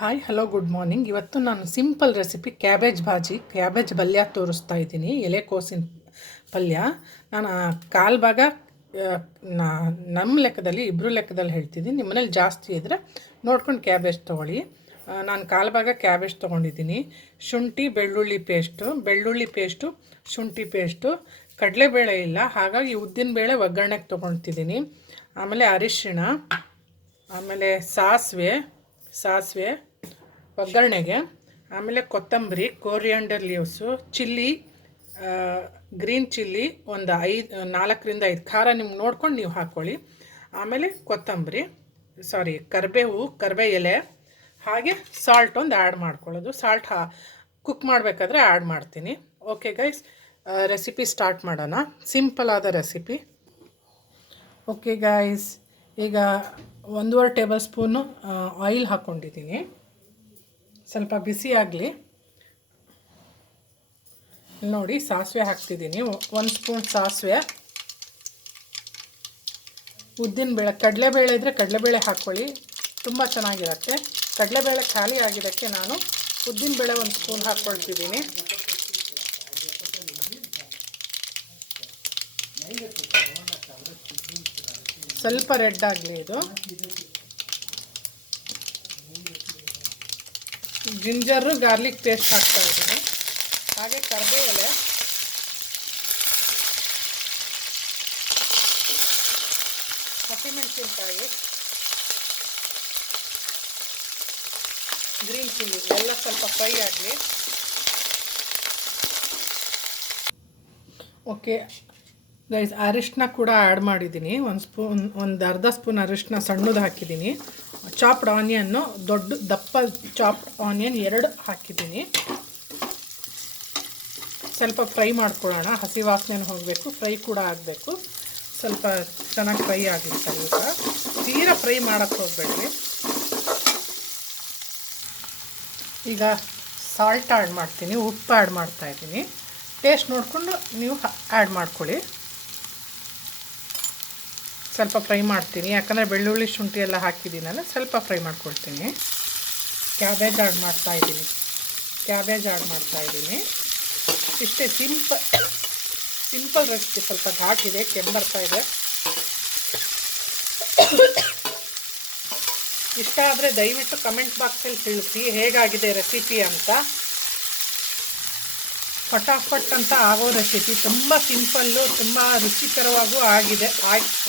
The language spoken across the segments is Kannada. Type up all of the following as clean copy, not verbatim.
Hi hello good morning. ಇವತ್ತು ನಾನು simple recipe cabbage bhaji, cabbage ಪಲ್ಯ ತೋರಿಸ್ತಾ ಇದ್ದೀನಿ. ಎಲೆಕೋಸಿನ ಪಲ್ಯ. ನಾನು ಕಾಲು ಭಾಗ ನಮ್ಮ ಲೆಕ್ಕದಲ್ಲಿ, ಇಬ್ಬರು ಲೆಕ್ಕದಲ್ಲಿ ಹೇಳ್ತಿದ್ದೀನಿ. ನಿಮ್ಮ ಮನೇಲಿ ಜಾಸ್ತಿ ಇದ್ದರೆ ನೋಡ್ಕೊಂಡು ಕ್ಯಾಬೇಜ್ ತೊಗೊಳ್ಳಿ. ನಾನು ಕಾಲು ಭಾಗ ಕ್ಯಾಬೇಜ್ ತೊಗೊಂಡಿದ್ದೀನಿ. ಶುಂಠಿ ಬೆಳ್ಳುಳ್ಳಿ ಪೇಸ್ಟು, ಶುಂಠಿ ಪೇಸ್ಟು, ಕಡಲೆಬೇಳೆ ಇಲ್ಲ, ಹಾಗಾಗಿ ಉದ್ದಿನಬೇಳೆ ಒಗ್ಗರಣೆಗೆ ತೊಗೊಳ್ತಿದ್ದೀನಿ. ಆಮೇಲೆ ಅರಿಶಿಣ, ಆಮೇಲೆ ಸಾಸಿವೆ ಒಗ್ಗರಣೆಗೆ, ಆಮೇಲೆ ಕೊತ್ತಂಬರಿ, coriander leaves, chilli, green chilli ಒಂದು 4ರಿಂದ 5 ಖಾರ ನಿಮ್ಗೆ ನೋಡ್ಕೊಂಡು ನೀವು ಹಾಕ್ಕೊಳ್ಳಿ. ಆಮೇಲೆ ಕರಿಬೇವು ಎಲೆ, ಹಾಗೆ ಸಾಲ್ಟ್ ಒಂದು ಆ್ಯಡ್ ಮಾಡ್ಕೊಳ್ಳೋದು. ಸಾಲ್ಟ್ ಕುಕ್ ಮಾಡಬೇಕಾದ್ರೆ ಆ್ಯಡ್ ಮಾಡ್ತೀನಿ. ಓಕೆ ಗೈಸ್, ರೆಸಿಪಿ ಸ್ಟಾರ್ಟ್ ಮಾಡೋಣ. ಸಿಂಪಲ್ ಆದ ರೆಸಿಪಿ. ಓಕೆ ಗೈಸ್, ಈಗ 1.5 ಟೇಬಲ್ ಸ್ಪೂನು ಆಯಿಲ್ ಹಾಕ್ಕೊಂಡಿದ್ದೀನಿ. ಸ್ವಲ್ಪ ಬಿಸಿ ಆಗಲಿ. ನೋಡಿ, ಸಾಸಿವೆ ಹಾಕ್ತಿದ್ದೀನಿ. 1 ಸ್ಪೂನ್ ಸಾಸಿವೆ, ಉದ್ದಿನಬೇಳೆ, ಕಡಲೆಬೇಳೆ ಇದ್ದರೆ ಕಡಲೆಬೇಳೆ ಹಾಕ್ಕೊಳ್ಳಿ, ತುಂಬ ಚೆನ್ನಾಗಿರುತ್ತೆ. ಕಡಲೆಬೇಳೆ ಖಾಲಿ ಆಗಿದ್ದಕ್ಕೆ ನಾನು ಉದ್ದಿನಬೇಳೆ 1 ಸ್ಪೂನ್ ಹಾಕ್ಕೊಳ್ತಿದ್ದೀನಿ. ಸ್ವಲ್ಪ ರೆಡ್ ಆಗಲಿ ಇದು. ಜಿಂಜರು ಗಾರ್ಲಿಕ್ ಪೇಸ್ಟ್ ಹಾಕ್ತಾ ಇದ್ದೀನಿ. ಹಾಗೆ ಕರಿಬೇವು ಎಲೆ, ಹಸಿಮೆಣಸಿನಕಾಯಿ, ಗ್ರೀನ್ ಚಿಲ್ಲಿ ಎಲ್ಲ ಸ್ವಲ್ಪ ಫ್ರೈ ಆಗಲಿ. ಓಕೆ ಗೈಸ್, ಅರಿಶಿನ ಕೂಡ ಆ್ಯಡ್ ಮಾಡಿದ್ದೀನಿ. ಒಂದು ಅರ್ಧ ಸ್ಪೂನ್ ಅರಿಶಿನ ಸಣ್ಣದು ಹಾಕಿದ್ದೀನಿ. ಚಾಪ್ಡ್ ಆನಿಯನ್ನು, ದಪ್ಪ ಚಾಪ್ಡ್ ಆನಿಯನ್ 2 ಹಾಕಿದ್ದೀನಿ. ಸ್ವಲ್ಪ ಫ್ರೈ ಮಾಡ್ಕೊಳ್ಳೋಣ. ಹಸಿ ವಾಸನೆ ಹೋಗಬೇಕು, ಫ್ರೈ ಕೂಡ ಆಗಬೇಕು. ಸ್ವಲ್ಪ ಚೆನ್ನಾಗಿ ಫ್ರೈ ಆಗಲಿ. ಸ್ವಲ್ಪ ತೀರಾ ಫ್ರೈ ಮಾಡೋಕ್ಕೆ ಹೋಗಬೇಡ್ರಿ. ಈಗ ಸಾಲ್ಟ್ ಆ್ಯಡ್ ಮಾಡ್ತೀನಿ, ಉಪ್ಪು ಆ್ಯಡ್ ಮಾಡ್ತಾಯಿದ್ದೀನಿ. ಟೇಸ್ಟ್ ನೋಡಿಕೊಂಡು ನೀವು ಆ್ಯಡ್ ಮಾಡ್ಕೊಳ್ಳಿ. ಸ್ವಲ್ಪ ಫ್ರೈ ಮಾಡ್ತೀನಿ, ಯಾಕಂದರೆ ಬೆಳ್ಳುಳ್ಳಿ ಶುಂಠಿ ಎಲ್ಲ ಹಾಕಿದ್ದೀನಲ್ಲ, ಸ್ವಲ್ಪ ಫ್ರೈ ಮಾಡ್ಕೊಳ್ತೀನಿ. ಕ್ಯಾಬೇಜ್ ಆ್ಯಡ್ ಮಾಡ್ತಾಯಿದ್ದೀನಿ. ಇಷ್ಟೇ ಸಿಂಪಲ್ ರೆಸಿಪಿ. ಸ್ವಲ್ಪ ಘಾಟಿದೆ, ಕೆಮ್ಮು ಬರ್ತಾಯಿದೆ. ಇಷ್ಟ ಆದರೆ ದಯವಿಟ್ಟು ಕಮೆಂಟ್ ಬಾಕ್ಸಲ್ಲಿ ತಿಳಿಸಿ ಹೇಗಾಗಿದೆ ರೆಸಿಪಿ ಅಂತ. ಫಟಾಫಟ್ ಅಂತ ಆಗೋ ರೆಸಿಪಿ, ತುಂಬ ಸಿಂಪಲ್ಲು, ತುಂಬ ರುಚಿಕರವಾಗೂ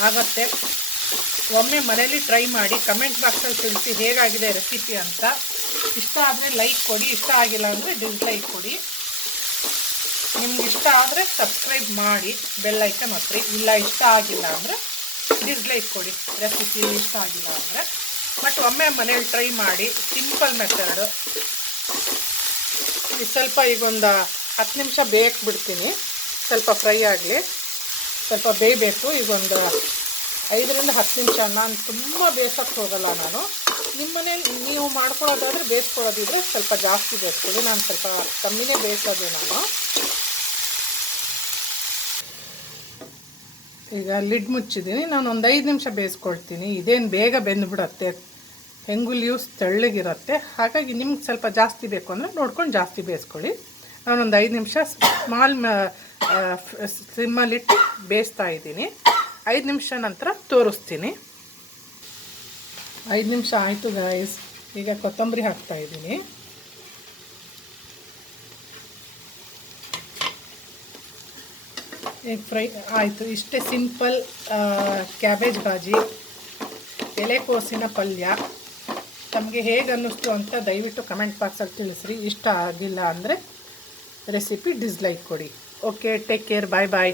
ಆಗತ್ತೆ. ಒಮ್ಮೆ ಮನೇಲಿ ಟ್ರೈ ಮಾಡಿ, ಕಮೆಂಟ್ ಬಾಕ್ಸಲ್ಲಿ ತಿಳಿಸಿ ಹೇಗಾಗಿದೆ ರೆಸಿಪಿ ಅಂತ. ಇಷ್ಟ ಆದರೆ ಲೈಕ್ ಕೊಡಿ, ಇಷ್ಟ ಆಗಿಲ್ಲ ಅಂದರೆ ಡಿಸ್ಲೈಕ್ ಕೊಡಿ. ನಿಮ್ಗೆ ಇಷ್ಟ ಆದರೆ ಸಬ್ಸ್ಕ್ರೈಬ್ ಮಾಡಿ, ಬೆಲ್ ಐಕನ್ ಒತ್ತಿರಿ. ಇಲ್ಲ, ಇಷ್ಟ ಆಗಿಲ್ಲ ಅಂದರೆ ಡಿಸ್ಲೈಕ್ ಕೊಡಿ, ರೆಸಿಪಿ ಇಷ್ಟ ಆಗಿಲ್ಲ ಅಂದರೆ. ಬಟ್ ಒಮ್ಮೆ ಮನೇಲಿ ಟ್ರೈ ಮಾಡಿ, ಸಿಂಪಲ್ ಮೆಥಡು. ಸ್ವಲ್ಪ ಈಗೊಂದು 10 ನಿಮಿಷ ಬೇಯಕ್ಕೆ ಬಿಡ್ತೀನಿ. ಸ್ವಲ್ಪ ಫ್ರೈ ಆಗಲಿ, ಸ್ವಲ್ಪ ಬೇಯಬೇಕು. ಈಗೊಂದು 5ರಿಂದ 10 ನಿಮಿಷ. ನಾನು ತುಂಬ ಬೇಯಿಸೋಕ್ಕೆ ಹೋಗಲ್ಲ. ನಾನು ನಿಮ್ಮ ಮನೇಲಿ ನೀವು ಮಾಡ್ಕೊಳ್ಳೋದಾದರೆ, ಬೇಯಿಸ್ಕೊಳ್ಳೋದಿದ್ರೆ ಸ್ವಲ್ಪ ಜಾಸ್ತಿ ಬೇಯಿಸ್ಕೊಳ್ಳಿ. ನಾನು ಸ್ವಲ್ಪ ಕಮ್ಮಿನೇ ಬೇಯಿಸೋದು. ನಾನು ಈಗ ಲಿಡ್ ಮುಚ್ಚಿದ್ದೀನಿ. ನಾನು ಒಂದು 5 ನಿಮಿಷ ಬೇಯಿಸ್ಕೊಳ್ತೀನಿ. ಇದೇನು ಬೇಗ ಬೆಂದುಬಿಡತ್ತೆ. ಹೆಂಗು ಲೀವ್ಸ್ ತೆಳ್ಳಗಿರುತ್ತೆ, ಹಾಗಾಗಿ ನಿಮ್ಗೆ ಸ್ವಲ್ಪ ಜಾಸ್ತಿ ಬೇಕು ಅಂದರೆ ನೋಡ್ಕೊಂಡು ಜಾಸ್ತಿ ಬೇಯಿಸ್ಕೊಳ್ಳಿ. ನಾನೊಂದು 5 ನಿಮಿಷ ಸ್ಮಾಲ್ ಸಿಮ್ಮಲ್ಲಿಟ್ಟು ಬೇಯಿಸ್ತಾ ಇದ್ದೀನಿ. 5 ನಿಮಿಷ ನಂತರ ತೋರಿಸ್ತೀನಿ. 5 ನಿಮಿಷ ಆಯಿತು ಗೈಸ್. ಈಗ ಕೊತ್ತಂಬರಿ ಹಾಕ್ತಾಯಿದ್ದೀನಿ. ಈಗ ಫ್ರೈ ಆಯಿತು. ಇಷ್ಟೇ ಸಿಂಪಲ್ ಕ್ಯಾಬೇಜ್ ಭಾಜಿ, ಎಲೆಕೋಸಿನ ಪಲ್ಯ. ತಮಗೆ ಹೇಗೆ ಅನ್ನಿಸ್ತು ಅಂತ ದಯವಿಟ್ಟು ಕಮೆಂಟ್ ಬಾಕ್ಸಲ್ಲಿ ತಿಳಿಸ್ರಿ. ಇಷ್ಟ ಆಗಿಲ್ಲ ಅಂದರೆ ರೆಸಿಪಿ ಡಿಸ್ಲೈಕ್ ಕೊಡಿ. ಓಕೆ, ಟೇಕ್ ಕೇರ್, ಬಾಯ್ ಬಾಯ್.